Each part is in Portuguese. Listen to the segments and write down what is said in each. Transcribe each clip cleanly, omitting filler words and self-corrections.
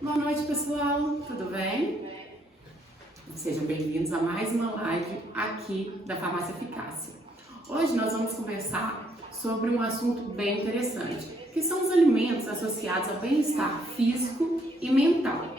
Boa noite, pessoal, tudo bem? Sejam bem-vindos a mais uma live aqui da Farmácia Eficácia. Hoje nós vamos conversar sobre um assunto bem interessante, que são os alimentos associados ao bem-estar físico e mental.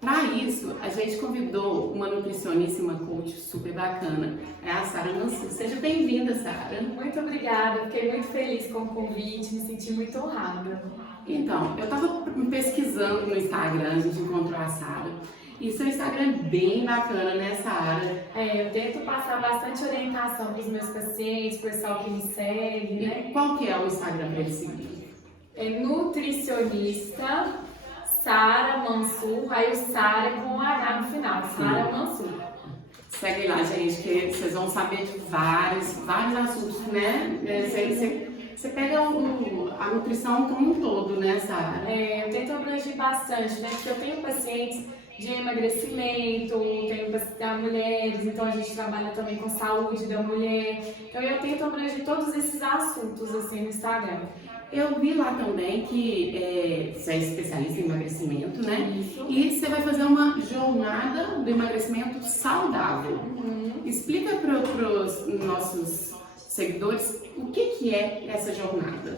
Para isso, a gente convidou uma nutricionista e uma coach super bacana, é a Sara Mansur. Seja bem-vinda, Sara. Muito obrigada, fiquei muito feliz com o convite, me senti muito honrada. Então, eu estava pesquisando no Instagram, a gente encontrou a Sara. E seu Instagram é bem bacana, né, Sara? Eu tento passar bastante orientação para os meus pacientes, para o pessoal que me segue, né? E qual que é o Instagram para eles seguirem? É nutricionista Sara Mansur, aí o Sara com H no final, Sara Mansur. Segue lá, gente, que vocês vão saber de vários assuntos, né? Você pega a nutrição como um todo, né, Sara? Eu tento abranger bastante, né? Porque eu tenho pacientes de emagrecimento, tenho mulheres, então a gente trabalha também com saúde da mulher. Então eu tento abranger todos esses assuntos assim no Instagram. Eu vi lá também que você é especialista em emagrecimento, né? Isso. E você vai fazer uma jornada do emagrecimento saudável. Explica para os nossos seguidores o que é essa jornada.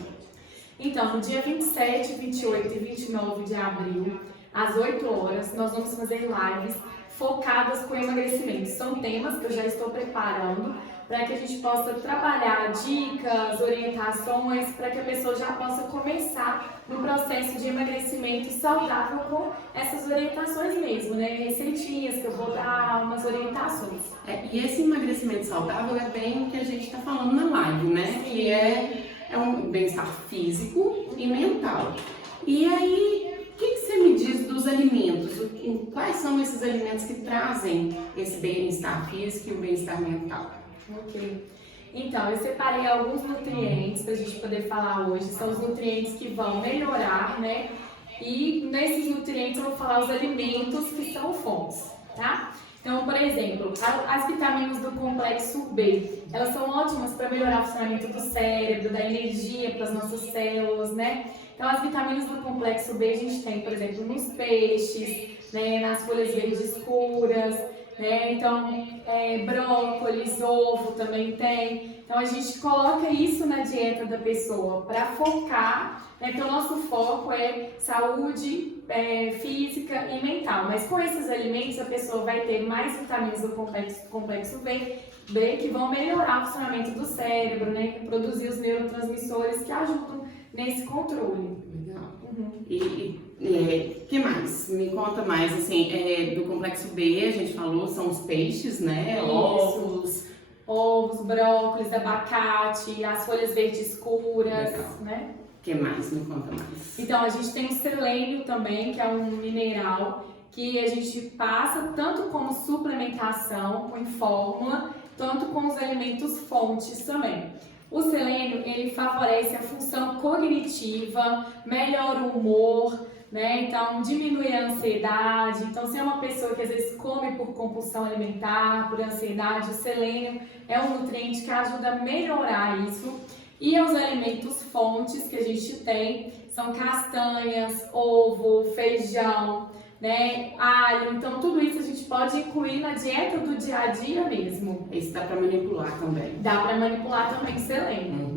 Então, no dia 27, 28 e 29 de abril, às 8 horas, nós vamos fazer lives focadas com emagrecimento. São temas que eu já estou preparando para que a gente possa trabalhar dicas, orientações, para que a pessoa já possa começar no processo de emagrecimento saudável com essas orientações mesmo, né? Receitinhas que eu vou dar, umas orientações. E esse emagrecimento saudável é bem o que a gente está falando na live, né? Sim. Que é um bem-estar físico e mental. E aí, o que você me diz dos alimentos? Quais são esses alimentos que trazem esse bem-estar físico e o bem-estar mental? Ok. Então, eu separei alguns nutrientes para a gente poder falar hoje. São os nutrientes que vão melhorar, né? E nesses nutrientes eu vou falar os alimentos que são fontes, tá? Então, por exemplo, as vitaminas do complexo B, elas são ótimas para melhorar o funcionamento do cérebro, da energia para as nossas células, né? Então, as vitaminas do complexo B a gente tem, por exemplo, nos peixes, né? Nas folhas verdes escuras, né? Então, brócolis, ovo também tem. Então, a gente coloca isso na dieta da pessoa para focar, né? Então, o nosso foco é saúde física e mental. Mas com esses alimentos, a pessoa vai ter mais vitaminas do complexo B que vão melhorar o funcionamento do cérebro, né? Produzir os neurotransmissores que ajudam nesse controle. Legal. E que mais? Me conta mais, assim, do complexo B, a gente falou, são os peixes, né? Ovos, brócolis, abacate, as folhas verdes escuras, Legal. né? O que mais? Me conta mais. Então, a gente tem o selênio também, que é um mineral que a gente passa tanto como suplementação, em fórmula, tanto com os alimentos fontes também. O selênio, ele favorece a função cognitiva, melhora o humor, né? Então, diminui a ansiedade. Então, se é uma pessoa que às vezes come por compulsão alimentar, por ansiedade, o selênio é um nutriente que ajuda a melhorar isso. E os alimentos fontes que a gente tem são castanhas, ovo, feijão, né? Alho. Então, tudo isso a gente pode incluir na dieta do dia a dia mesmo. Esse dá para manipular também. Dá para manipular também selênio.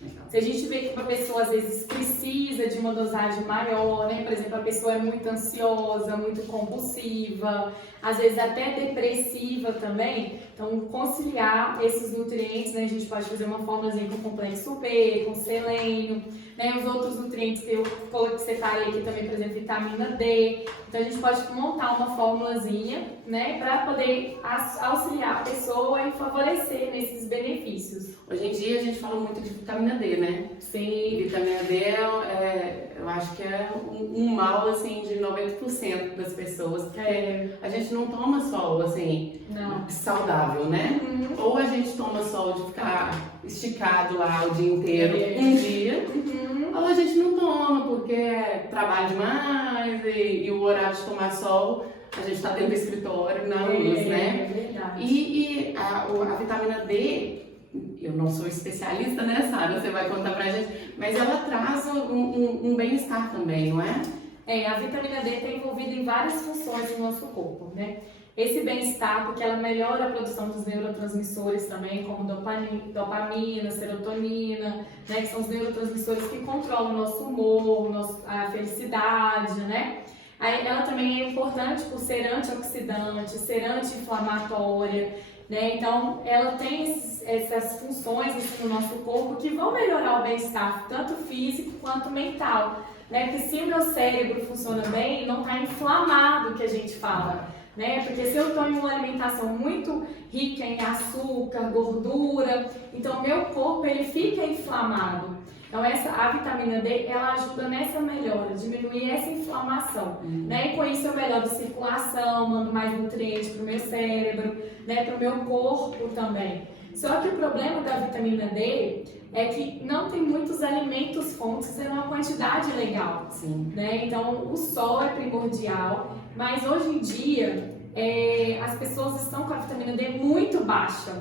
Legal. Se a gente vê que uma pessoa às vezes precisa de uma dosagem maior, né? Por exemplo, a pessoa é muito ansiosa, muito compulsiva, às vezes até depressiva também. Então, conciliar esses nutrientes, né? A gente pode fazer uma fórmulazinha com complexo B, com selênio, né? Os outros nutrientes que eu separei aqui também, por exemplo, vitamina D. Então, a gente pode montar uma fórmulazinha, né? Para poder auxiliar a pessoa e favorecer nesses benefícios. Hoje em dia a gente fala muito de vitamina D, né? Sim. Vitamina D eu acho que é um mal, assim, de 90% das pessoas, porque a gente não toma sol, assim, saudável, né? Ou a gente toma sol de ficar esticado lá o dia inteiro, um dia, ou a gente não toma porque trabalha demais e o horário de tomar sol, a gente está dentro do escritório, na luz, né? É verdade. E a vitamina D, eu não sou especialista nessa área, você vai contar pra gente, mas ela traz um bem-estar também, não é? A vitamina D está envolvida em várias funções do nosso corpo, né? Esse bem-estar, porque ela melhora a produção dos neurotransmissores também, como dopamina, serotonina, né? Que são os neurotransmissores que controlam o nosso humor, a felicidade, né? Aí ela também é importante por ser antioxidante, ser anti-inflamatória, né? Então, ela tem essas funções assim, no nosso corpo que vão melhorar o bem-estar, tanto físico quanto mental, né? Porque se o meu cérebro funciona bem, não está inflamado, que a gente fala, né? Porque se eu estou em uma alimentação muito rica em açúcar, gordura, então meu corpo ele fica inflamado. Então a vitamina D, ela ajuda nessa melhora, diminuir essa inflamação, né? E com isso eu melhoro a circulação, mando mais nutrientes para o meu cérebro, né? Para o meu corpo também. Só que o problema da vitamina D é que não tem muitos alimentos fontes em uma quantidade legal, né? Então o sol é primordial, mas hoje em dia as pessoas estão com a vitamina D muito baixa,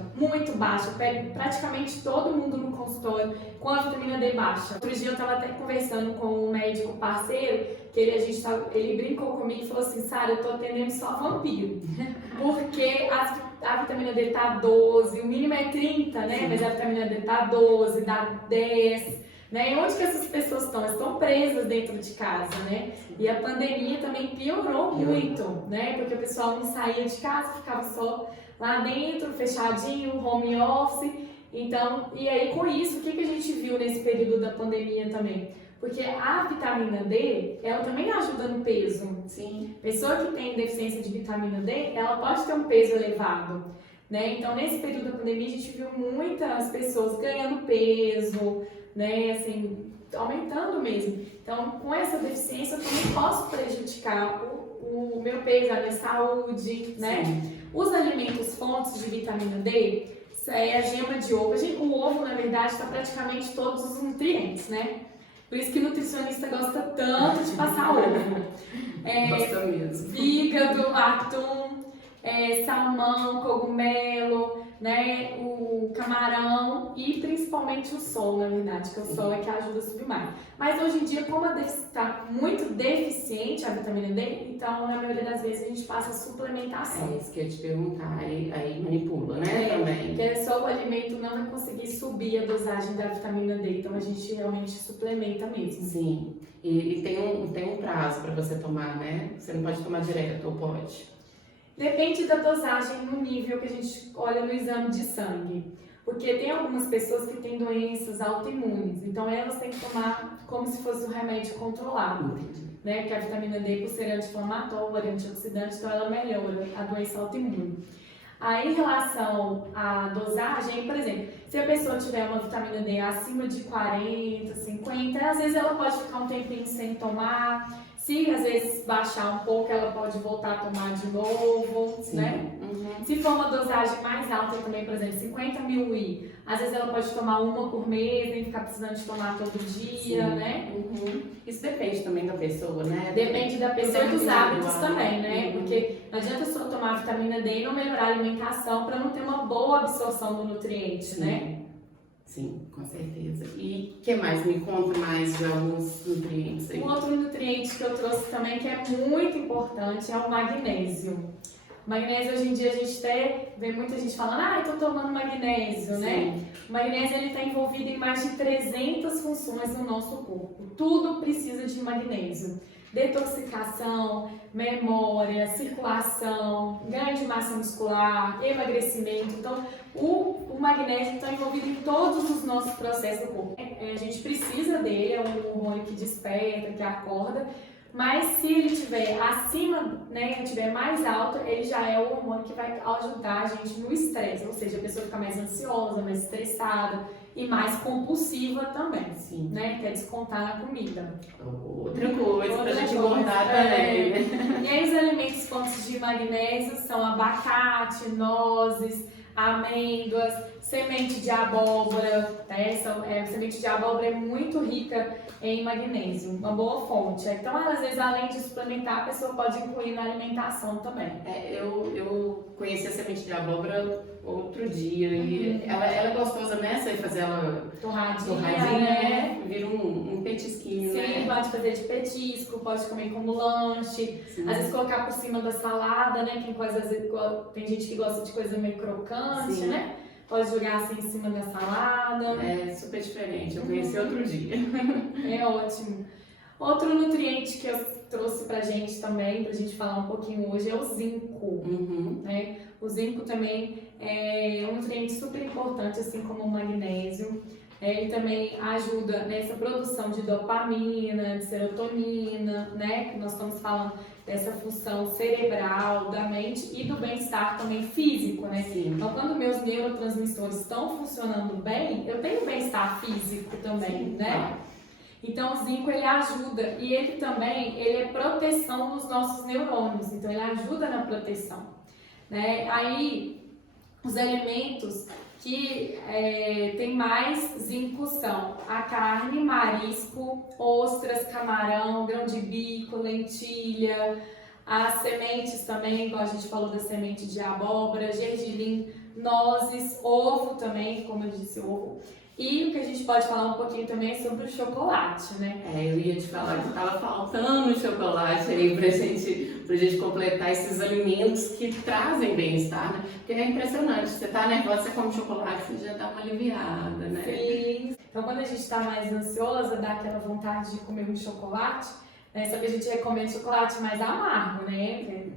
praticamente todo mundo no consultório com a vitamina D baixa. Outro dia eu estava até conversando com um médico parceiro, que ele brincou comigo e falou assim: Sara, eu estou atendendo só vampiro, porque a vitamina D tá 12, o mínimo é 30, né? Mas a vitamina D tá 12, dá 10, né? E onde que essas pessoas estão? Estão presas dentro de casa, né? E a pandemia também piorou muito, né? Porque o pessoal não saía de casa, ficava só lá dentro, fechadinho, home office. Então, e aí com isso, o que a gente viu nesse período da pandemia também? Porque a vitamina D, ela também ajuda no peso. Sim. Pessoa que tem deficiência de vitamina D, ela pode ter um peso elevado, né? Então, nesse período da pandemia, a gente viu muitas pessoas ganhando peso, né? Assim, aumentando mesmo. Então, com essa deficiência, eu também posso prejudicar o meu peso, a minha saúde, né? Sim. Os alimentos fontes de vitamina D, é a gema de ovo. O ovo, na verdade, está praticamente todos os nutrientes, né? Por isso que o nutricionista gosta tanto de passar ovo. Gosta mesmo. Fígado, atum, salmão, cogumelo, né? O camarão e principalmente o sol, na verdade, que o sol é que ajuda a subir mais. Mas hoje em dia, como está muito deficiente a vitamina D, então na maioria das vezes a gente passa suplementação. É isso que eu ia te perguntar, aí manipula, né? Também. Porque só o alimento não vai conseguir subir a dosagem da vitamina D, então a gente realmente suplementa mesmo. Sim, e tem um prazo para você tomar, né? Você não pode tomar direto, ou pode? Depende da dosagem no nível que a gente olha no exame de sangue. Porque tem algumas pessoas que têm doenças autoimunes, então elas têm que tomar como se fosse um remédio controlado, né? Porque a vitamina D, por ser anti-inflamatória, antioxidante, então ela melhora a doença autoimune. Aí, em relação à dosagem, por exemplo, se a pessoa tiver uma vitamina D acima de 40, 50, às vezes ela pode ficar um tempinho sem tomar. Se às vezes baixar um pouco, ela pode voltar a tomar de novo, né? Se for uma dosagem mais alta também, por exemplo, 50 mil I, às vezes ela pode tomar uma por mês, nem ficar precisando de tomar todo dia, né? Isso depende também da pessoa, né? Depende da pessoa e dos hábitos também, né? Porque não adianta só tomar vitamina D e não melhorar a alimentação para não ter uma boa absorção do nutriente, né? Sim, com certeza. E o que mais? Me conta mais de alguns nutrientes aí. Um outro nutriente que eu trouxe também que é muito importante é o magnésio. O magnésio, hoje em dia, a gente até vê muita gente falando, eu tô tomando magnésio, né? O magnésio, ele tá envolvido em mais de 300 funções no nosso corpo. Tudo precisa de magnésio. Detoxificação, memória, circulação, ganho de massa muscular, emagrecimento. Então, o magnésio está envolvido em todos os nossos processos do corpo. A gente precisa dele, é um hormônio que desperta, que acorda, mas se ele estiver acima, né, ele estiver mais alto, ele já é o hormônio que vai ajudar a gente no estresse, ou seja, a pessoa fica mais ansiosa, mais estressada e mais compulsiva também, né, quer descontar na comida. Outra coisa pra gente engordar também, né? E aí os alimentos fontes de magnésio são abacate, nozes, amêndoas, semente de abóbora, né? Semente de abóbora é muito rica em magnésio, uma boa fonte. Então, às vezes, além de suplementar, a pessoa pode incluir na alimentação também. Eu conheci a semente de abóbora outro dia e ela é gostosa, né? Você fazer ela torradinha, né? Vira um petisquinho, Sim, né? pode fazer de petisco, pode comer como lanche, Sim. às vezes colocar por cima da salada, né? Quem às vezes, tem gente que gosta de coisa meio crocante, Sim. né? Pode jogar assim em cima da salada. É super diferente, eu conheci outro dia. É ótimo. Outro nutriente que eu trouxe pra gente também, pra gente falar um pouquinho hoje, é o zinco. Né? O zinco também é um nutriente super importante, assim como o magnésio. Ele também ajuda nessa produção de dopamina, de serotonina, né? Que nós estamos falando dessa função cerebral, da mente e do bem-estar também físico, né? Sim. Então, quando meus neurotransmissores estão funcionando bem, eu tenho bem-estar físico também, Sim, né? tá. Então, o zinco ele ajuda e ele também é proteção dos nossos neurônios, então ele ajuda na proteção, né? Aí, os alimentos que tem mais zinco são a carne, marisco, ostras, camarão, grão de bico, lentilha, as sementes também, igual a gente falou da semente de abóbora, gergelim, nozes, ovo também, como eu disse, ovo. E o que a gente pode falar um pouquinho também é sobre o chocolate, né? Eu ia te falar que estava faltando chocolate aí pra gente completar esses alimentos que trazem bem-estar, né? Porque é impressionante, você tá nervosa, você come chocolate, você já dá uma aliviada, né? Sim. Então quando a gente tá mais ansiosa, dá aquela vontade de comer um chocolate, né? Só que a gente recomenda chocolate mais amargo, né?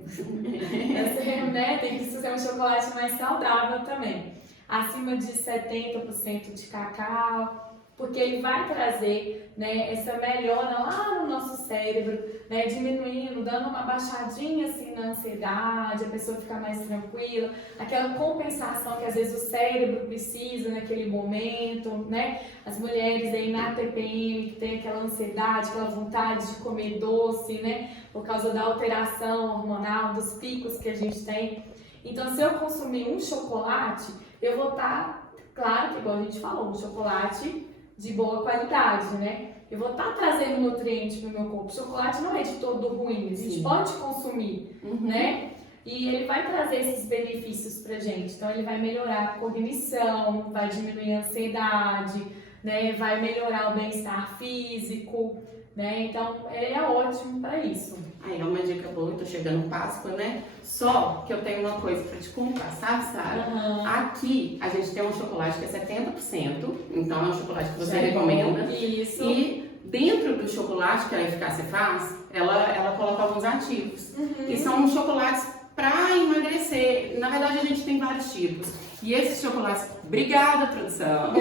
Né? Tem que ser um chocolate mais saudável também. Acima de 70% de cacau, porque ele vai trazer, né, essa melhora lá no nosso cérebro, né, diminuindo, dando uma baixadinha assim na ansiedade, a pessoa fica mais tranquila, aquela compensação que às vezes o cérebro precisa naquele momento, né? As mulheres aí na TPM que tem aquela ansiedade, aquela vontade de comer doce, né, por causa da alteração hormonal, dos picos que a gente tem. Então, se eu consumir um chocolate, eu vou estar, claro que igual a gente falou, um chocolate de boa qualidade, né? Eu vou estar trazendo nutrientes para o meu corpo. O chocolate não é de todo ruim, a gente pode consumir, né? E ele vai trazer esses benefícios pra gente. Então, ele vai melhorar a cognição, vai diminuir a ansiedade, né? Vai melhorar o bem-estar físico, né? Então, ele é ótimo para isso. Aí é uma dica boa, eu tô chegando Páscoa, né? Só que eu tenho uma coisa pra te contar, sabe, Sara? Aqui a gente tem um chocolate que é 70%, então é um chocolate que você recomenda. Isso. E dentro do chocolate que a Eficácia faz, ela coloca alguns ativos. E são chocolates para emagrecer. Na verdade, a gente tem vários tipos. E esses chocolates, obrigada, produção!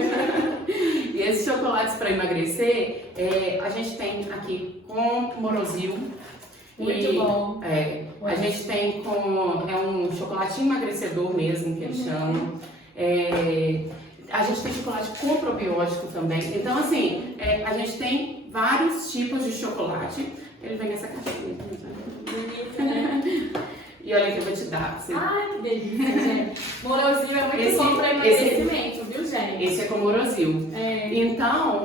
E esses chocolates para emagrecer, a gente tem aqui com Morosil. Muito bom. A gente tem um chocolate emagrecedor mesmo, que eles chamam. A gente tem chocolate com probiótico também. Então, assim, a gente tem vários tipos de chocolate. Ele vem nessa caixinha. Bonito, né? E olha que eu vou te dar. Você... Ai, que delícia, gente. Morosil é muito bom para emagrecimento, viu, gente? Esse é com Morosil. Então,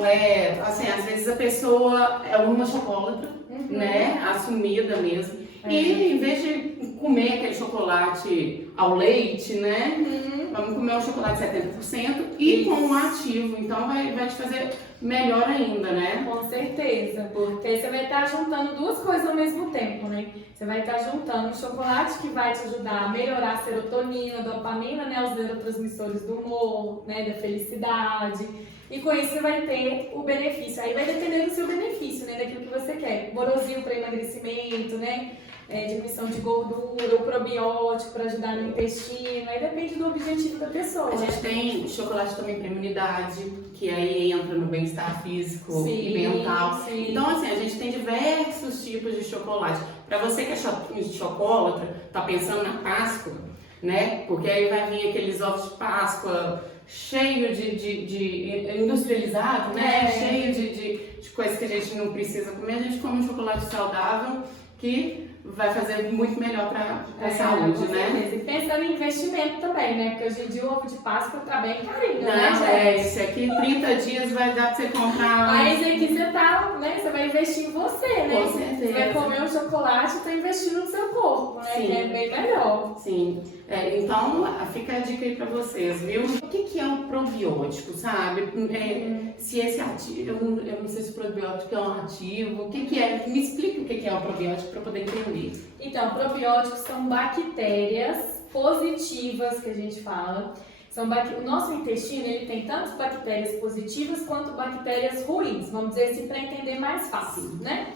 assim, às vezes a pessoa é uma chocolatra, né? Assumida mesmo. E em vez de comer aquele chocolate ao leite, né? Vamos comer um chocolate 70% e com um ativo. Então vai te fazer melhor ainda, né? Com certeza. Porque aí você vai estar juntando duas coisas ao mesmo tempo, né? Você vai estar juntando um chocolate que vai te ajudar a melhorar a serotonina, a dopamina, né? Os neurotransmissores do humor, né? Da felicidade. E com isso você vai ter o benefício. Aí vai depender do seu benefício, né? Daquilo que você quer. Morosil para emagrecimento, né? Diminuição de gordura, o probiótico para ajudar no intestino. Aí depende do objetivo da pessoa. A gente tem chocolate também para imunidade, que aí entra no bem-estar físico e mental. Sim. Então, assim, a gente tem diversos tipos de chocolate. Para você que é chocolatra, tá pensando na Páscoa, né? Porque aí vai vir aqueles ovos de Páscoa cheio de industrializado, né? Cheio de coisas que a gente não precisa comer. A gente come um chocolate saudável que vai fazer muito melhor para a saúde, né? E pensando em investimento também, né? Porque hoje em dia o ovo de Páscoa tá bem carinho, né, Não, gente? esse aqui 30 dias vai dar para você comprar. Mas aqui você tá, né? Você vai investir em você, né? Com certeza. Você vai comer um chocolate e tá investindo no seu corpo, né? Sim. Que é bem melhor. Sim. Então, fica a dica aí pra vocês, viu? O que é um probiótico, sabe? Se esse ativo, eu não sei se o probiótico é um ativo, o que é? Me explica o que é um probiótico para poder entender. Então, probióticos são bactérias positivas que a gente fala. O nosso intestino ele tem tanto bactérias positivas quanto bactérias ruins, vamos dizer assim, para entender mais fácil, né?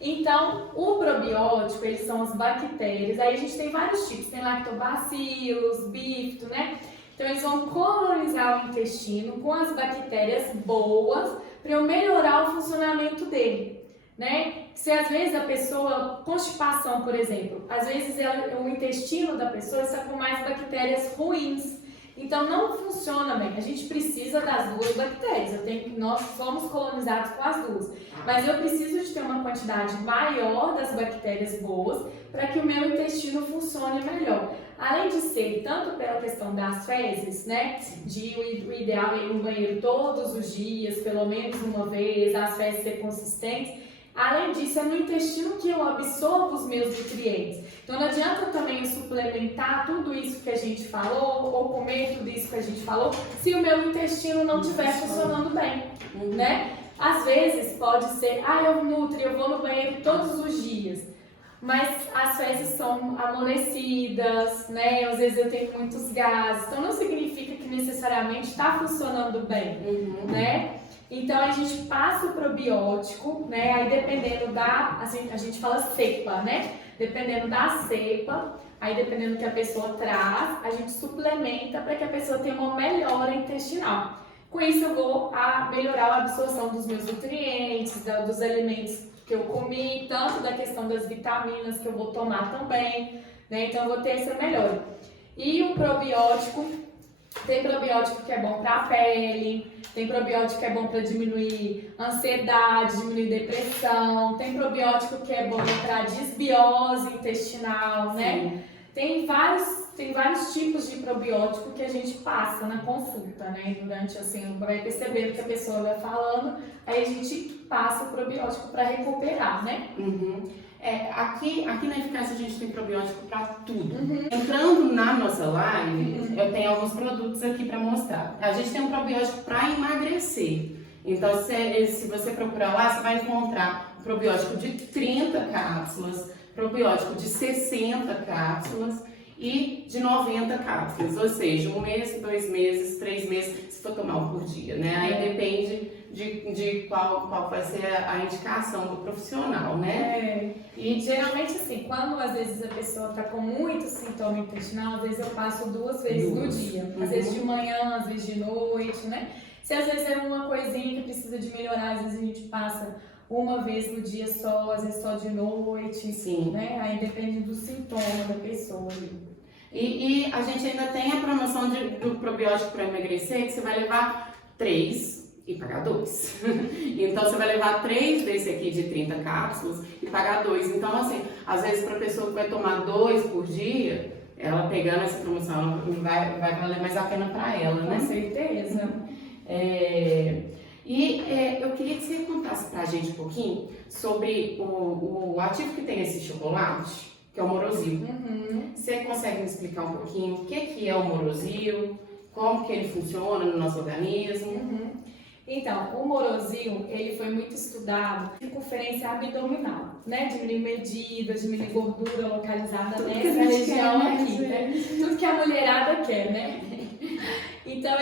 Então, o probiótico, eles são as bactérias, aí a gente tem vários tipos, tem lactobacilos, bifidus, né? Então, eles vão colonizar o intestino com as bactérias boas para eu melhorar o funcionamento dele, né? Se às vezes a pessoa, constipação, por exemplo, às vezes o intestino da pessoa está com mais bactérias ruins. Então não funciona bem, a gente precisa das duas bactérias, nós somos colonizados com as duas, mas eu preciso de ter uma quantidade maior das bactérias boas para que o meu intestino funcione melhor. Além de ser tanto pela questão das fezes, né, o ideal é ir no banheiro todos os dias, pelo menos uma vez, as fezes ser consistentes. Além disso, é no intestino que eu absorvo os meus nutrientes. Então não adianta também suplementar tudo isso que a gente falou, ou comer tudo isso que a gente falou, se o meu intestino não estiver funcionando bem, né? Às vezes pode ser, eu vou no banheiro todos os dias, mas as fezes são amolecidas, né? Às vezes eu tenho muitos gases, então não significa que necessariamente está funcionando bem, né? Então a gente passa o probiótico, né? Aí dependendo assim, a gente fala cepa, né? Dependendo da cepa, aí dependendo do que a pessoa traz, a gente suplementa para que a pessoa tenha uma melhora intestinal. Com isso eu vou melhorar a absorção dos meus nutrientes, dos alimentos que eu comi, tanto da questão das vitaminas que eu vou tomar também, né? Então eu vou ter essa melhora. E o probiótico, tem probiótico que é bom para a pele, tem probiótico que é bom para diminuir ansiedade, diminuir depressão, tem probiótico que é bom para desbiose intestinal, né? Tem vários tipos de probiótico que a gente passa na consulta, né? Durante, assim, vai percebendo que a pessoa vai falando, aí a gente passa o probiótico para recuperar, né? Aqui na Eficácia a gente tem probiótico para tudo. Entrando na nossa live, eu tenho alguns produtos aqui para mostrar. A gente tem um probiótico para emagrecer. Então, se você procurar lá, você vai encontrar um probiótico de 30 cápsulas, probiótico de 60 cápsulas e de 90 cápsulas. Ou seja, 1 mês, 2 meses, 3 meses, se for tomar um por dia, né? Aí depende de qual vai ser a indicação do profissional, né? E geralmente assim, quando às vezes a pessoa está com muito sintoma intestinal, às vezes eu passo 2 vezes no dia. Às vezes de manhã, às vezes de noite, né? Se às vezes é uma coisinha que precisa de melhorar, às vezes a gente passa 1 vez no dia só, às vezes só de noite. Sim. Né? Aí depende do sintoma da pessoa. E a gente ainda tem a promoção do probiótico para emagrecer, que você vai levar 3 e pagar 2. Então você vai levar 3 desse aqui de 30 cápsulas e pagar 2. Então, assim, às vezes para a pessoa que vai tomar 2 por dia, ela pegando essa promoção vai valer mais a pena para ela, né? Com certeza. Eu queria que você contasse pra gente um pouquinho sobre o ativo que tem esse chocolate, que é o Morosil. Você consegue me explicar um pouquinho o que é o Morosil, como que ele funciona no nosso organismo? Então, o Morosil, ele foi muito estudado em circunferência abdominal, né? Diminuir medida, diminuir gordura localizada nessa região aqui, né? Tudo que a mulherada quer, né? Então,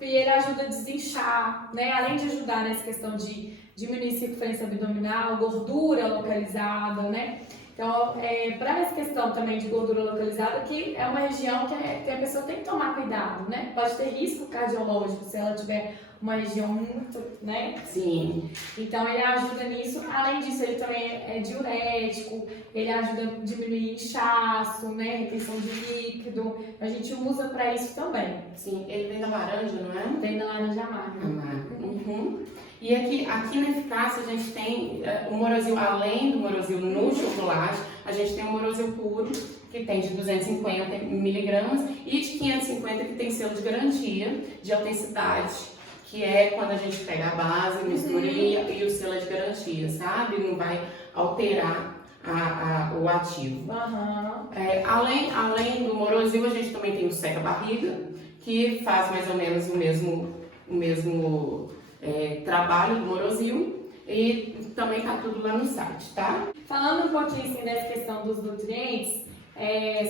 ele ajuda a desinchar, né? Além de ajudar nessa questão de diminuir circunferência abdominal, gordura localizada, né? Então, para essa questão também de gordura localizada, que é uma região que a pessoa tem que tomar cuidado, né? Pode ter risco cardiológico se ela tiver uma região muito, né? Sim. Então, ele ajuda nisso. Além disso, ele também é diurético, ele ajuda a diminuir inchaço, né? Retenção de líquido. A gente usa para isso também. Sim, ele vem da laranja, não é? Vem da laranja amarga. Amarga. E aqui na Eficácia a gente tem o Morosil, além do Morosil no chocolate, a gente tem o Morosil puro, que tem de 250 miligramas e de 550 que tem selo de garantia, de autenticidade, que é quando a gente pega a base, mistura e o selo de garantia, sabe? Não vai alterar o ativo. Além do Morosil, a gente também tem o Seca Barriga, que faz mais ou menos o mesmo trabalho do Morosil, e também tá tudo lá no site, tá? Falando um pouquinho assim dessa questão dos nutrientes,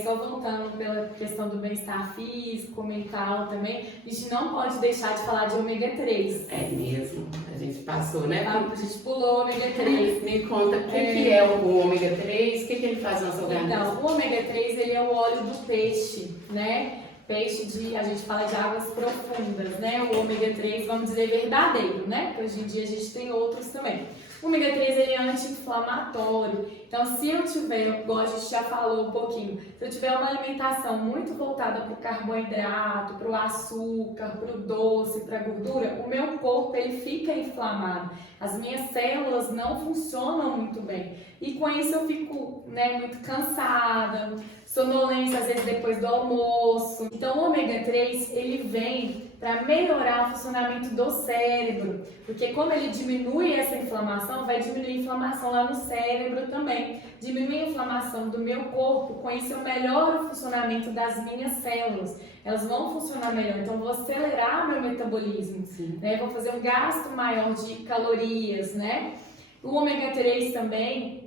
só voltando pela questão do bem-estar físico, mental também, a gente não pode deixar de falar de ômega 3. É mesmo, a gente passou, né? A gente pulou o ômega 3. Me conta o que é o ômega 3, o que ele faz no nosso organismo? Então, o ômega 3 ele é o óleo do peixe, né? Peixe a gente fala de águas profundas, né? O ômega 3, vamos dizer, verdadeiro, né? Porque hoje em dia a gente tem outros também. O ômega 3 ele é anti-inflamatório. Então, se eu tiver, igual a gente já falou um pouquinho, se eu tiver uma alimentação muito voltada para o carboidrato, para o açúcar, para o doce, para a gordura, o meu corpo ele fica inflamado. As minhas células não funcionam muito bem. E com isso eu fico, né, muito cansada, sonolência às vezes depois do almoço. Então o ômega 3 ele vem para melhorar o funcionamento do cérebro, porque como ele diminui essa inflamação, vai diminuir a inflamação lá no cérebro também, diminui a inflamação do meu corpo, com isso eu melhoro o funcionamento das minhas células, elas vão funcionar melhor, então eu vou acelerar meu metabolismo, né? Vou fazer um gasto maior de calorias, né? O ômega 3 também,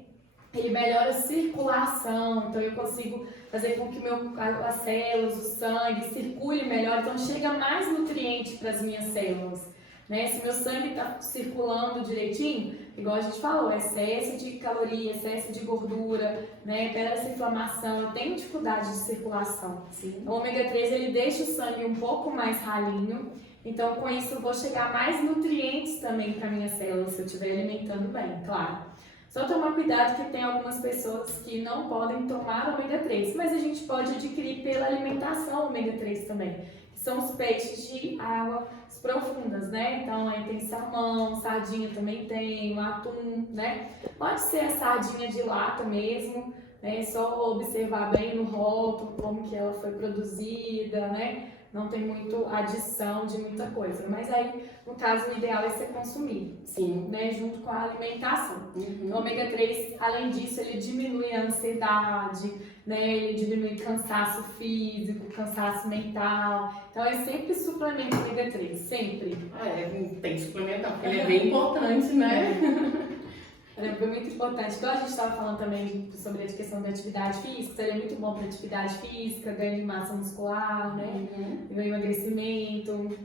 ele melhora a circulação, então eu consigo fazer com que as células, o sangue circule melhor, então chega mais nutriente para as minhas células, né? Se meu sangue está circulando direitinho, igual a gente falou, excesso de caloria, excesso de gordura, né? Pela essa inflamação, eu tenho dificuldade de circulação. O ômega 3 ele deixa o sangue um pouco mais ralinho, então com isso eu vou chegar mais nutrientes também para minhas células, se eu estiver alimentando bem, claro. Só tomar cuidado que tem algumas pessoas que não podem tomar ômega 3, mas a gente pode adquirir pela alimentação ômega 3 também, que são os peixes de águas profundas, né? Então aí tem salmão, sardinha também tem, o atum, né? Pode ser a sardinha de lata mesmo, né? Só observar bem no rótulo como que ela foi produzida, né? Não tem muito adição de muita coisa, mas aí, no caso, o ideal é ser consumido, né, junto com a alimentação. O ômega 3, além disso, ele diminui a ansiedade, né, ele diminui cansaço físico, cansaço mental, então é sempre suplemento ômega 3, sempre. Tem que suplementar, porque ele é bem importante, né? É muito importante. Igual a gente estava falando também sobre a questão da atividade física, ele é muito bom para atividade física, ganho de massa muscular, né? Emagrecimento.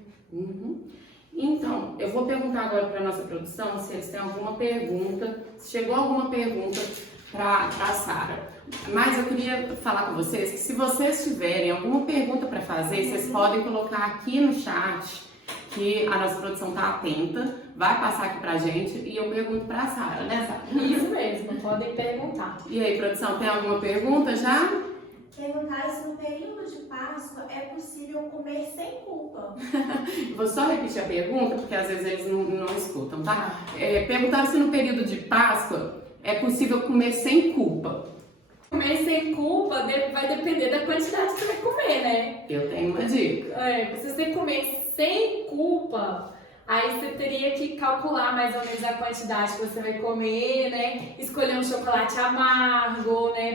Então, eu vou perguntar agora para a nossa produção se eles têm alguma pergunta, se chegou alguma pergunta para a Sara. Mas eu queria falar com vocês que se vocês tiverem alguma pergunta para fazer, vocês podem colocar aqui no chat, que a nossa produção está atenta, vai passar aqui pra gente e eu pergunto pra Sara, né, Sara? Isso mesmo, podem perguntar. E aí, produção, tem alguma pergunta já? Perguntar se no período de Páscoa é possível comer sem culpa. Vou só repetir a pergunta, porque às vezes eles não escutam, tá? Perguntaram se no período de Páscoa é possível comer sem culpa. Comer sem culpa vai depender da quantidade que você vai comer, né? Eu tenho uma dica. Se você comer sem culpa, aí você teria que calcular mais ou menos a quantidade que você vai comer, né? Escolher um chocolate amargo, né?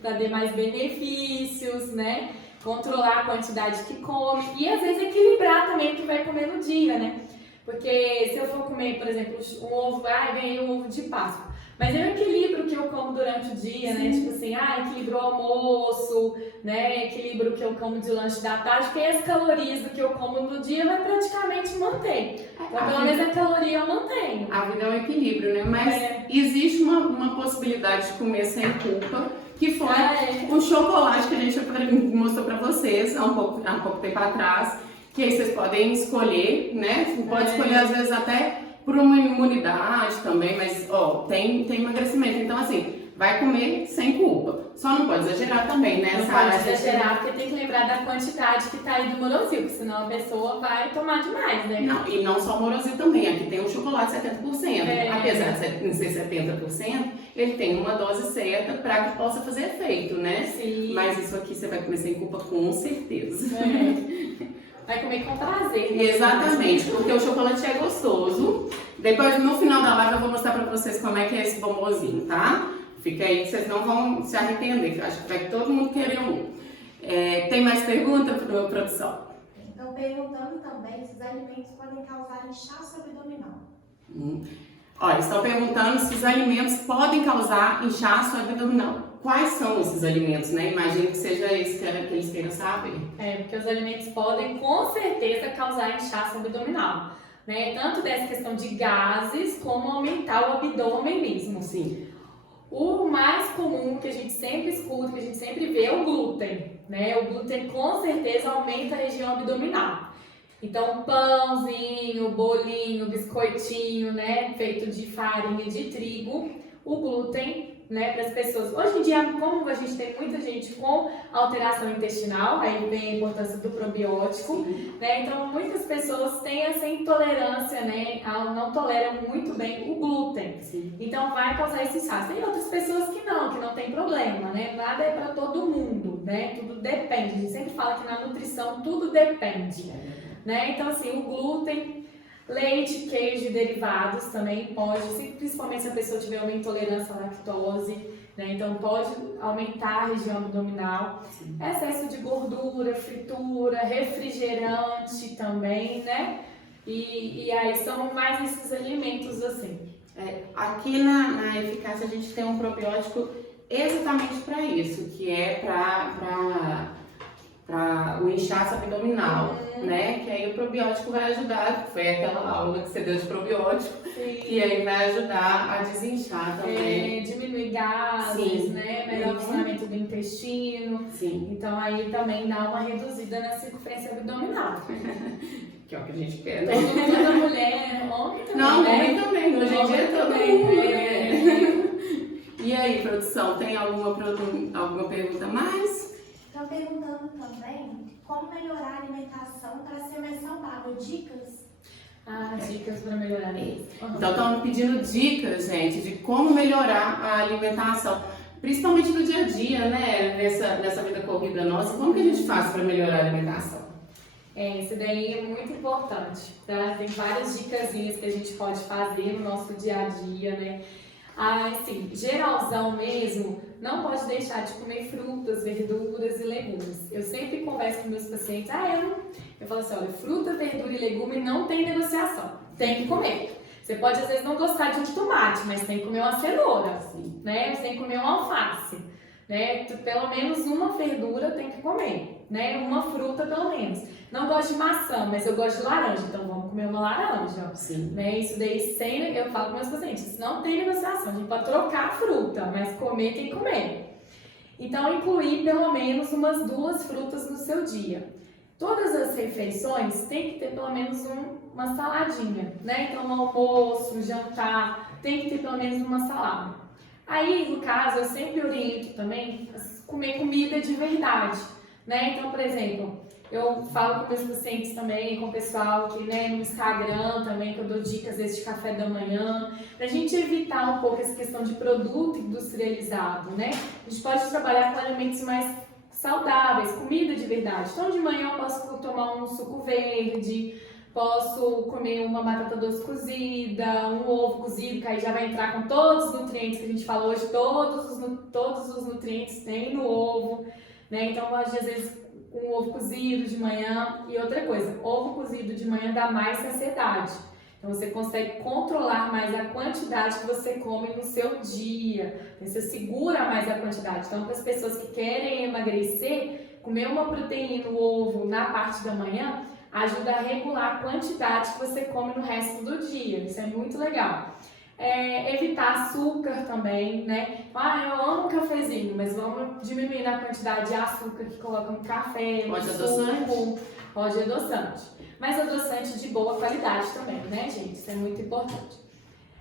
Pra ter mais benefícios, né? Controlar a quantidade que come e às vezes equilibrar também o que vai comer no dia, né? Porque se eu for comer, por exemplo, um ovo, ganhei um ovo de Páscoa. Mas eu equilibro o que eu como durante o dia, né? Tipo assim, equilibro o almoço, né? Equilibro o que eu como de lanche da tarde, porque as calorias do que eu como no dia vai praticamente manter. Então, pelo menos a caloria eu mantenho. A vida é um equilíbrio, né? Mas existe uma possibilidade de comer sem culpa, que foi o chocolate que a gente mostrou pra vocês há um pouco tempo atrás, que aí vocês podem escolher, né? Pode escolher às vezes até por uma imunidade também, mas tem emagrecimento. Então assim, vai comer sem culpa. Só não pode exagerar também, né? Não pode exagerar, porque tem que lembrar da quantidade que tá aí do Morosil, senão a pessoa vai tomar demais, né? Não, e não só o Morosil também, aqui tem um chocolate 70%. Apesar de ser 70%, ele tem uma dose certa para que possa fazer efeito, né? Sim. Mas isso aqui você vai comer sem culpa com certeza. Vai comer com prazer. Né? Exatamente, porque o chocolate é gostoso. Depois, no final da live, eu vou mostrar pra vocês como é que é esse bombonzinho, tá? Fica aí que vocês não vão se arrepender, que eu acho que vai todo mundo querer um. Tem mais pergunta, produção? Estão perguntando também se os alimentos podem causar inchaço abdominal. Olha, estão perguntando se os alimentos podem causar inchaço abdominal. Quais são esses alimentos, né? Imagino que seja esse que eles queiram saber. Porque os alimentos podem, com certeza, causar inchaço abdominal. Né? Tanto dessa questão de gases, como aumentar o abdômen mesmo. Sim. O mais comum que a gente sempre escuta, que a gente sempre vê é o glúten, né? O glúten com certeza aumenta a região abdominal. Então, pãozinho, bolinho, biscoitinho, né? Feito de farinha de trigo, o glúten, né? Para as pessoas. Hoje em dia, como a gente tem muita gente com alteração intestinal, aí vem a importância do probiótico, né? Então, muitas pessoas têm essa intolerância, né? Não toleram muito bem o glúten. Sim. Então, vai causar esse inchaço. Tem outras pessoas que não tem problema, né? Nada é para todo mundo, né? Tudo depende. A gente sempre fala que na nutrição tudo depende, né? Então, assim, o glúten, leite, queijo e derivados também pode, principalmente se a pessoa tiver uma intolerância à lactose, né? Então pode aumentar a região abdominal. Sim. Excesso de gordura, fritura, refrigerante também, né? E aí são mais esses alimentos assim. Aqui na Eficácia a gente tem um probiótico exatamente para isso, que é para o inchaço abdominal, né? Que aí o probiótico vai ajudar, foi aquela aula que você deu de probiótico, que aí vai ajudar a desinchar também. Diminuir gases, né? Melhor funcionamento do intestino. Sim. Então aí também dá uma reduzida na circunferência abdominal. Que é o que a gente quer, né? Toda mulher, homem também. Não, né? homem também, hoje em dia todo mundo, né? E aí, produção, tem alguma pergunta a mais? Estão perguntando também como melhorar a alimentação para ser mais saudável. Dicas? Dicas para melhorar isso. Então, estão pedindo dicas, gente, de como melhorar a alimentação. Principalmente no dia a dia, né? Nessa vida corrida nossa. Como que a gente faz para melhorar a alimentação? Isso daí é muito importante, tá? Tem várias dicasinhas que a gente pode fazer no nosso dia a dia, né? Assim, geralzão mesmo, não pode deixar de comer frutas, verduras e legumes. Eu sempre converso com meus pacientes, eu falo assim, olha, fruta, verdura e legume não tem negociação, tem que comer. Você pode às vezes não gostar de um tomate, mas tem que comer uma cenoura, né? Você tem que comer uma alface, né? Pelo menos uma verdura tem que comer, né? Uma fruta pelo menos. Não gosto de maçã, mas eu gosto de laranja, então vamos comer uma laranja. Sim. Né? Isso daí eu falo com meus pacientes, não tem negociação, a gente pode trocar a fruta, mas comer tem que comer. Então incluir pelo menos umas 2 frutas no seu dia. Todas as refeições tem que ter pelo menos uma saladinha, né? Então no almoço, no jantar, tem que ter pelo menos uma salada. Aí, no caso, eu sempre oriento também a comer comida de verdade, né? Então, por exemplo, eu falo com meus pacientes também, com o pessoal que, né, no Instagram também, que eu dou dicas às vezes de café da manhã, pra gente evitar um pouco essa questão de produto industrializado, né? A gente pode trabalhar com alimentos mais saudáveis, comida de verdade. Então, de manhã eu posso tomar um suco verde, posso comer uma batata doce cozida, um ovo cozido, que aí já vai entrar com todos os nutrientes que a gente falou hoje, todos os nutrientes tem no ovo, né? Então, pode, às vezes, um ovo cozido de manhã. E outra coisa, ovo cozido de manhã dá mais saciedade. Então você consegue controlar mais a quantidade que você come no seu dia. Você segura mais a quantidade. Então, para as pessoas que querem emagrecer, comer uma proteína no ovo na parte da manhã ajuda a regular a quantidade que você come no resto do dia. Isso é muito legal. Evitar açúcar também, né? Eu amo cafezinho, mas vamos diminuir a quantidade de açúcar que coloca no café, Pode no adoçante? suco. Pode adoçante. Mas adoçante de boa qualidade também, né, gente? Isso é muito importante.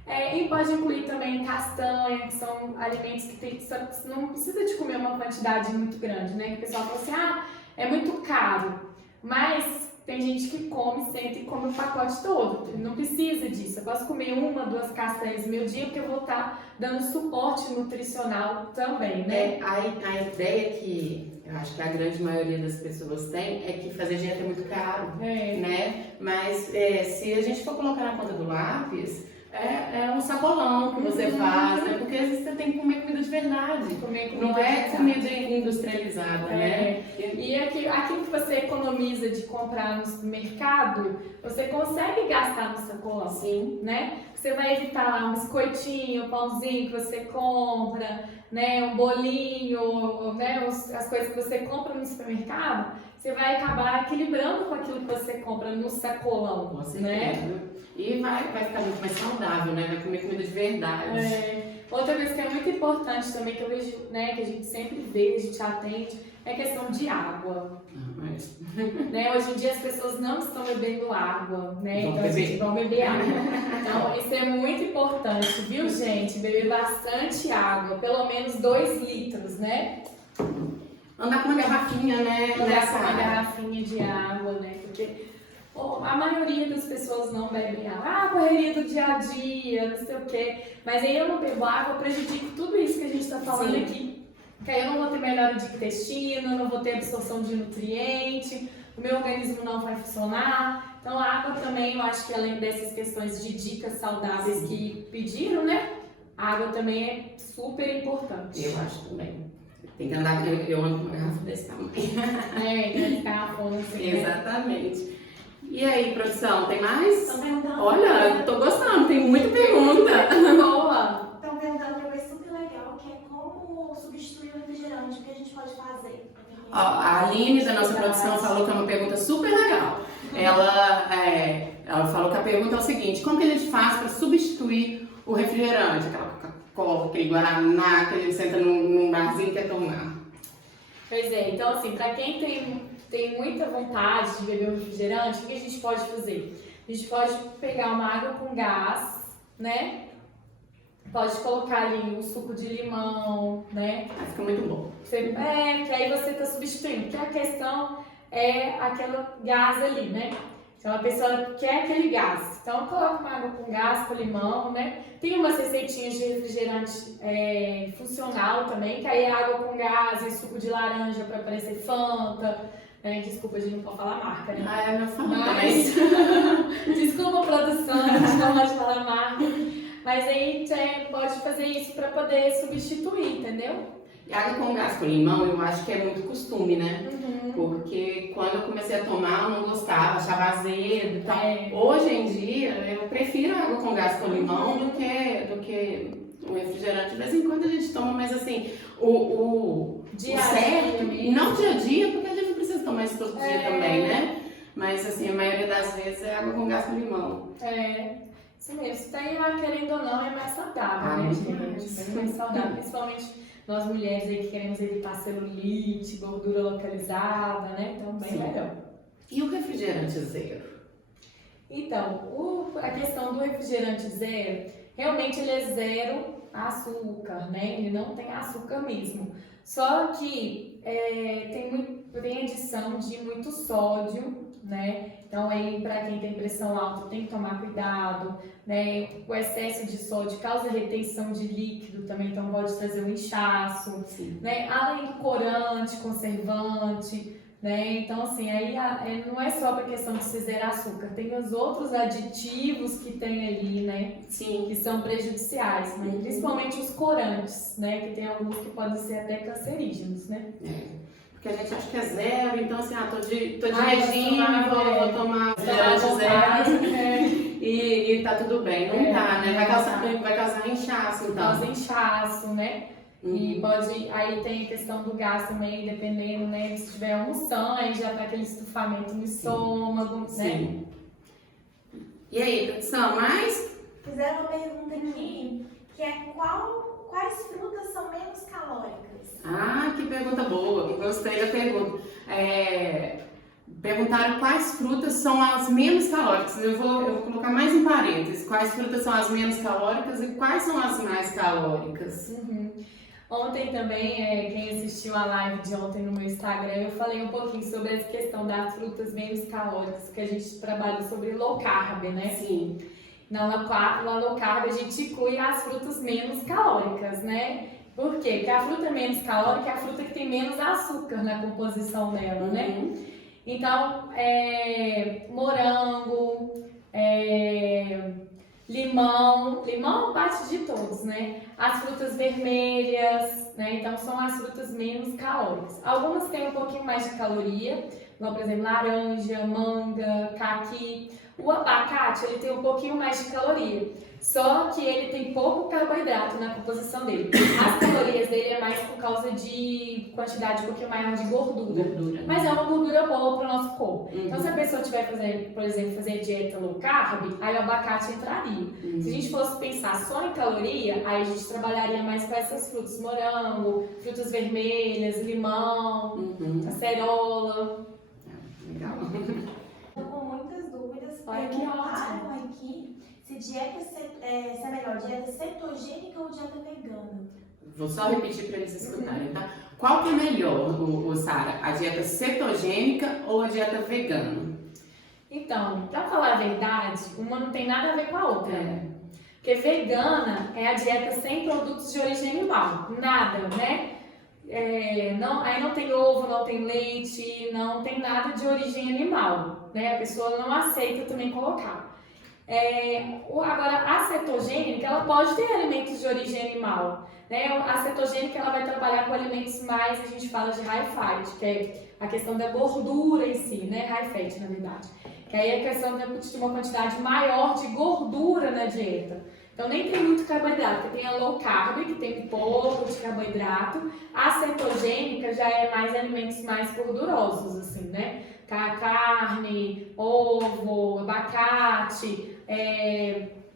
E pode incluir também castanha, que são alimentos que não precisa de comer uma quantidade muito grande, né? Que o pessoal fala assim, é muito caro, mas tem gente que come, senta e come o pacote todo. Não precisa disso. Eu posso comer 1, 2 castanhas no meu dia, porque eu vou estar dando suporte nutricional também, né? A ideia que eu acho que a grande maioria das pessoas tem é que fazer dieta é muito caro, né? Mas se a gente for colocar na ponta do lápis, é um sacolão que você faz, né? Porque às vezes você tem que comer comida de verdade. Não é comida industrializada, né? E aquilo que você economiza de comprar no supermercado, você consegue gastar no sacolão. Sim. Né? Você vai evitar lá um biscoitinho, um pãozinho que você compra, né? Um bolinho, né? As coisas que você compra no supermercado, você vai acabar equilibrando com aquilo que você compra no sacolão. Com certeza. Né? E vai ficar muito mais saudável, né? Vai comer comida de verdade. Outra coisa que é muito importante também, que eu vejo, né, que a gente sempre vê, a gente atende, é a questão de água. Né? Hoje em dia as pessoas não estão bebendo água, né? Então a gente vai beber água. Então isso é muito importante, viu, gente? Beber bastante água, pelo menos 2 litros, né? Andar com uma garrafinha, né? Andar com uma garrafinha de água, né? Porque a maioria das pessoas não bebem água. Correria do dia a dia, não sei o quê. Mas aí eu não bebo água, eu prejudico tudo isso que a gente está falando aqui. Porque aí eu não vou ter melhora de intestino, não vou ter absorção de nutriente, o meu organismo não vai funcionar. Então a água também, eu acho que além dessas questões de dicas saudáveis que pediram, né? A água também é super importante. Eu acho também. Tem que andar, eu ando com uma garrafa desse tamanho. Tem garrafona assim. Exatamente. E aí, produção, tem mais? Estão perguntando. Olha, tô gostando, tem muita pergunta. Boa! Estão perguntando uma coisa super legal, que é como substituir o refrigerante, o que a gente pode fazer. Ó, a Aline, da nossa produção, falou que é uma pergunta super legal. Ela falou que a pergunta é o seguinte: como que a gente faz para substituir o refrigerante? Aquela Coca-Cola, aquele Guaraná que a gente senta num barzinho e quer tomar. Pois é, então assim, para quem tem muita vontade de beber um refrigerante, o que a gente pode fazer? A gente pode pegar uma água com gás, né? Pode colocar ali um suco de limão, né? Fica muito bom. Que aí você está substituindo, porque a questão é aquele gás ali, né? Então a pessoa quer aquele gás. Então coloca uma água com gás, com limão, né? Tem umas receitinhas de refrigerante funcional também, que aí é água com gás e suco de laranja para parecer Fanta. Desculpa, a gente não pode falar marca, né? Não falo mais. Desculpa, produção, a gente não pode falar marca. Mas aí pode fazer isso para poder substituir, entendeu? E água com gás com limão, eu acho que é muito costume, né? Porque quando eu comecei a tomar, eu não gostava, achava azedo e tal. Hoje em dia, eu prefiro água com gás com limão do que um refrigerante. De vez em quando a gente toma, mas assim, o certo, não dia a dia, porque a gente não precisa tomar isso todo dia também, né? Mas assim, a maioria das vezes é água com gás com limão. Isso mesmo. Isso daí, querendo ou não, é mais saudável, né, gente? É mais saudável, principalmente nós mulheres aí que queremos evitar celulite, gordura localizada, né? Então, bem melhor. E o refrigerante zero? Então, a questão do refrigerante zero, realmente ele é zero açúcar, né? Ele não tem açúcar mesmo. Só que tem adição de muito sódio, né? Então aí para quem tem pressão alta tem que tomar cuidado, né? O excesso de sódio causa retenção de líquido também, então pode trazer um inchaço, né? Além do corante, conservante, né? Então assim, aí não é só para questão de se zerar açúcar, tem os outros aditivos que tem ali, né? Sim. Que são prejudiciais, né? Principalmente os corantes, né? Que tem alguns que podem ser até cancerígenos, né? Porque a gente acha que é zero, então assim, tô de regime, vou tomar refrigerante zero e tá tudo bem. Não tá, né? Vai causar inchaço, então. Causa inchaço, né? E aí tem a questão do gás também, dependendo, né? Se estiver almoçando, aí já tá aquele estufamento no estômago, né? E aí, produção, mais? Fizeram uma pergunta aqui, que é quais frutas são menos calóricas? Que pergunta boa, gostei da pergunta. Perguntaram quais frutas são as menos calóricas. Eu vou colocar mais um parênteses. Quais frutas são as menos calóricas e quais são as mais calóricas? Ontem também, quem assistiu a live de ontem no meu Instagram, eu falei um pouquinho sobre essa questão das frutas menos calóricas, que a gente trabalha sobre low carb, né? Sim. Na low carb a gente inclui as frutas menos calóricas, né? Por quê? Porque a fruta menos calórica é a fruta que tem menos açúcar na composição dela, né? Então, morango, limão bate de todos, né? As frutas vermelhas, né? Então são as frutas menos calóricas. Algumas têm um pouquinho mais de caloria, como por exemplo laranja, manga, caqui. O abacate ele tem um pouquinho mais de caloria, só que ele tem pouco carboidrato na composição dele. As calorias dele é mais por causa de quantidade um pouquinho maior de gordura. Mas é uma gordura boa para o nosso corpo. Então se a pessoa estiver fazendo, por exemplo, fazer dieta low carb, aí o abacate entraria. Se a gente fosse pensar só em caloria, aí a gente trabalharia mais com essas frutas, morango, frutas vermelhas, limão, acerola. Legal. Estou com muitas dúvidas. Olha que ótimo. Aqui se é melhor dieta cetogênica ou dieta vegana. Vou só repetir para eles escutarem, tá? Qual que é melhor, Sara? A dieta cetogênica ou a dieta vegana? Então, pra falar a verdade, uma não tem nada a ver com a outra. Porque vegana é a dieta sem produtos de origem animal. Nada, né? Aí não tem ovo, não tem leite, não tem nada de origem animal, né? A pessoa não aceita também colocar. Agora, a cetogênica, ela pode ter alimentos de origem animal, né? A cetogênica, ela vai trabalhar com alimentos mais, a gente fala de high fat, que é a questão da gordura em si, né? High fat, na verdade. Que aí é a questão de uma quantidade maior de gordura na dieta. Então nem tem muito carboidrato, porque tem a low carb, que tem pouco de carboidrato. A cetogênica já é mais alimentos mais gordurosos, assim, né? Carne, ovo, abacate,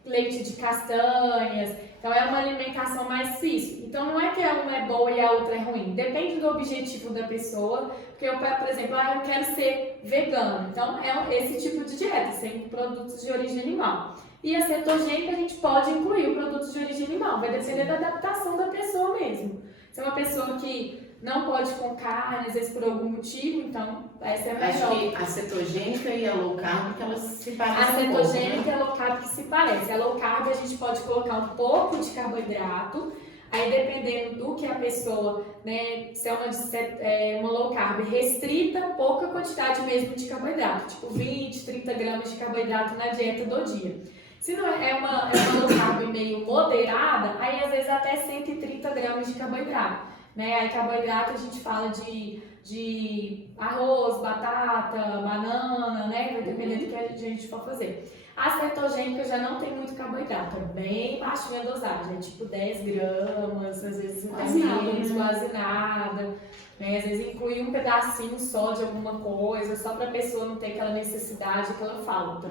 leite de castanhas. Então é uma alimentação mais difícil. Então não é que uma é boa e a outra é ruim. Depende do objetivo da pessoa. Porque eu, por exemplo, eu quero ser vegano. Então é esse tipo de dieta, sem produtos de origem animal. E a cetogênica a gente pode incluir produtos de origem animal. Vai depender da adaptação da pessoa mesmo. Se é uma pessoa que não pode com carne, às vezes por algum motivo, então essa é a melhor. Acho que a cetogênica e a low carb, que elas se parecem. A cetogênica e a low carb que se parecem. A low carb a gente pode colocar um pouco de carboidrato, aí dependendo do que a pessoa, né, se é uma low carb restrita, pouca quantidade mesmo de carboidrato, tipo 20, 30 gramas de carboidrato na dieta do dia. Se não é uma low carb meio moderada, aí às vezes até 130 gramas de carboidrato. Né? Aí carboidrato a gente fala de arroz, batata, banana, né? Vai depender do que a gente for fazer. A cetogênica já não tem muito carboidrato, é bem baixinha a dosagem, é tipo 10 gramas, às vezes mais menos, quase nada. Né? Às vezes inclui um pedacinho só de alguma coisa, só para a pessoa não ter aquela necessidade, aquela falta.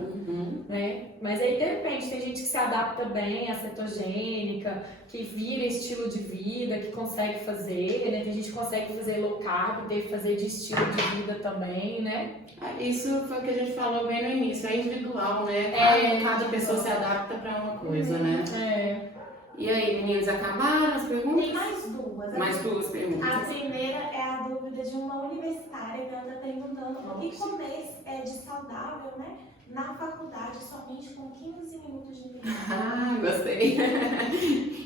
Né? Mas aí depende, tem gente que se adapta bem à cetogênica, que vira estilo de vida, que consegue fazer, né? Tem gente que consegue fazer low carb, tem que fazer de estilo de vida também, né? Isso foi o que a gente falou bem no início, é individual, né? Cada pessoa se adapta para uma coisa, né? E aí, meninas, acabaram as perguntas? Tem mais duas. Mais duas perguntas. A primeira é a dúvida de uma universitária que ela está perguntando o que comer de saudável, né? Na faculdade, somente com 15 minutos de treino. Gostei.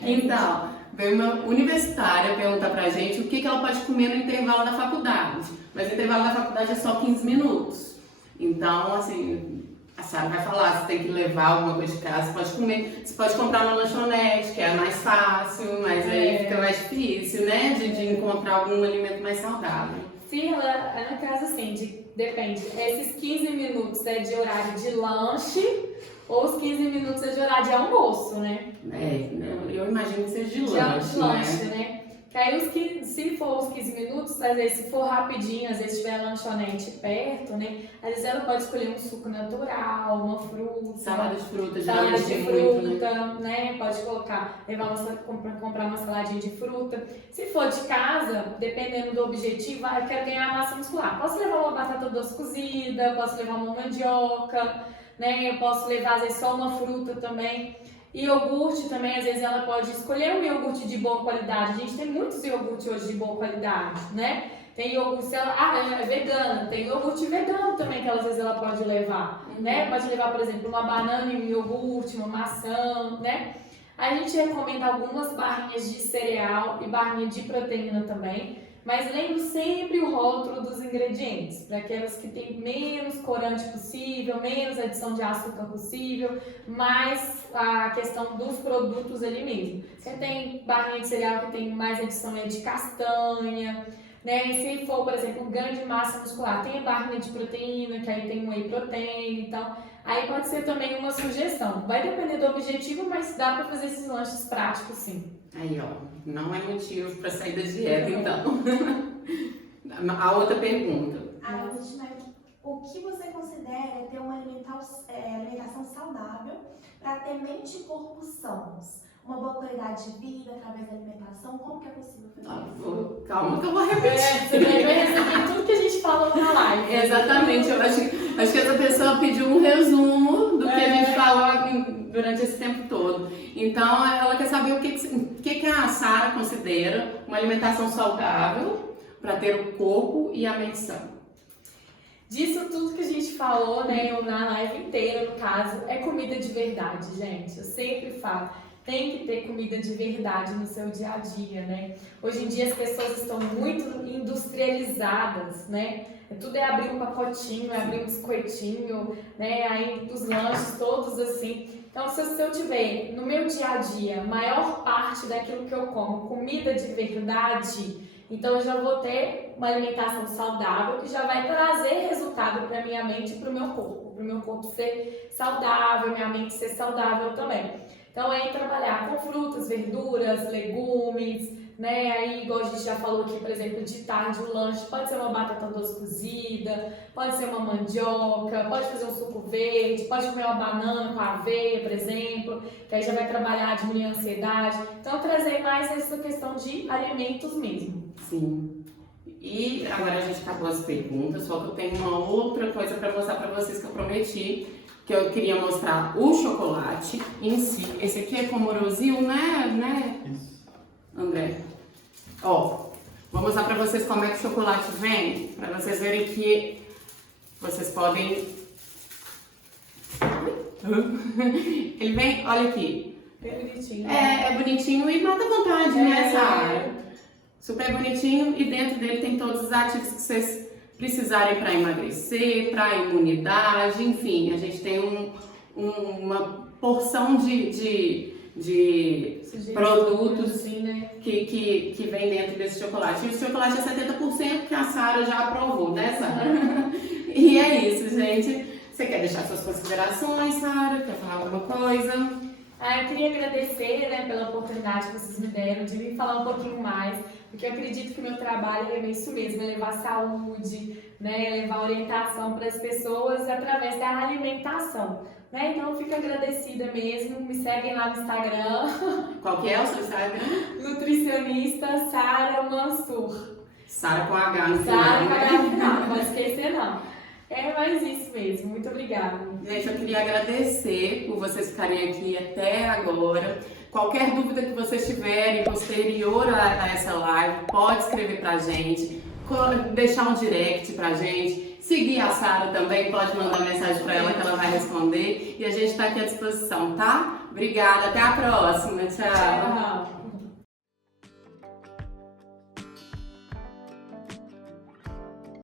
Então, veio uma universitária perguntar pra gente o que ela pode comer no intervalo da faculdade. Mas o intervalo da faculdade é só 15 minutos. Então, assim, a Sara vai falar, você tem que levar alguma coisa de casa, você pode comer, você pode comprar na lanchonete, que é mais fácil, mas aí fica mais difícil, né, de encontrar algum alimento mais saudável. Sim, no caso assim, depende, esses 15 minutos é de horário de lanche ou os 15 minutos é de horário de almoço, né? Eu imagino que seja de lanche, né? Que aí se for os 15 minutos, às vezes se for rapidinho, às vezes tiver lanchonete perto, né? Às vezes ela pode escolher um suco natural, uma fruta. Salada de fruta, Salada de muito, fruta, né? Pode comprar uma saladinha de fruta. Se for de casa, dependendo do objetivo, eu quero ganhar massa muscular. Posso levar uma batata doce cozida, posso levar uma mandioca, né? Eu posso levar, às vezes, só uma fruta também. E iogurte também, às vezes ela pode escolher um iogurte de boa qualidade. A gente tem muitos iogurtes hoje de boa qualidade, né? Tem iogurte, se ela é vegana, tem iogurte vegano também que às vezes ela pode levar, né? Pode levar, por exemplo, uma banana e um iogurte, uma maçã, né? A gente recomenda algumas barrinhas de cereal e barrinha de proteína também. Mas lembre sempre o rótulo dos ingredientes, para aquelas que tem menos corante possível, menos adição de açúcar possível, mais a questão dos produtos ali mesmo. Você tem barrinha de cereal que tem mais adição de castanha, né? E se for, por exemplo, ganho de massa muscular, tem a barrinha de proteína, que aí tem whey protein, então aí pode ser também uma sugestão. Vai depender do objetivo, mas dá para fazer esses lanches práticos sim. Aí, ó, não é motivo para sair da dieta, então. A outra pergunta. A última é: o que você considera ter uma alimentação saudável para ter mente e corpo sãos? Uma boa qualidade de vida através da alimentação? Como que é possível fazer isso? Calma que eu vou repetir. Você vai receber tudo que a gente falou na live. Exatamente, eu acho que essa pessoa pediu um resumo do que a gente falou durante esse tempo todo. Então, ela quer saber o que a Sara considera uma alimentação saudável para ter o corpo e a mente sã. Disso tudo que a gente falou, né, na live inteira, no caso, é comida de verdade, gente. Eu sempre falo, tem que ter comida de verdade no seu dia a dia, né? Hoje em dia as pessoas estão muito industrializadas, né? Tudo é abrir um pacotinho, é abrir um biscoitinho, né? Aí os lanches todos assim. Então, se eu tiver no meu dia a dia, maior parte daquilo que eu como, comida de verdade, então eu já vou ter uma alimentação saudável que já vai trazer resultado para minha mente e para o meu corpo ser saudável, minha mente ser saudável também. Então, é trabalhar com frutas, verduras, legumes, né? Aí, igual a gente já falou aqui, por exemplo, de tarde o lanche pode ser uma batata doce cozida, pode ser uma mandioca, pode fazer um suco verde, pode comer uma banana com aveia, por exemplo, que aí já vai trabalhar, diminuir a ansiedade. Então, trazer mais essa questão de alimentos mesmo. Sim. E agora a gente acabou as perguntas, só que eu tenho uma outra coisa para mostrar para vocês que eu prometi, que eu queria mostrar o chocolate em si. Esse aqui é com morosil, né? Isso. André. Ó, vou mostrar pra vocês como é que o chocolate vem, pra vocês verem que vocês podem... Ele vem, olha aqui. Bem bonitinho. É bonitinho e mata a vontade, né, Sara? Super bonitinho e dentro dele tem todos os ativos que vocês precisarem para emagrecer, para imunidade, enfim, a gente tem uma porção de produtos assim, né? que vem dentro desse chocolate. E o chocolate é 70% que a Sara já aprovou, né, Sara? E é isso, gente. Você quer deixar suas considerações, Sara? Quer falar alguma coisa? Eu queria agradecer, né, pela oportunidade que vocês me deram de vir falar um pouquinho mais, porque eu acredito que o meu trabalho é isso mesmo, é levar saúde, né, levar orientação para as pessoas através da alimentação. Né? Então eu fico agradecida mesmo, me seguem lá no Instagram. Qual que é o seu Instagram? Nutricionista Sara Mansur. Sara com H no final. Sara com H no final, não pode esquecer não. É mais isso mesmo, muito obrigada. Gente, eu queria agradecer por vocês ficarem aqui até agora. Qualquer dúvida que vocês tiverem posterior a essa live, pode escrever pra gente, deixar um direct pra gente. Seguir a Sara também, pode mandar mensagem pra ela que ela vai responder. E a gente tá aqui à disposição, tá? Obrigada, até a próxima. Tchau.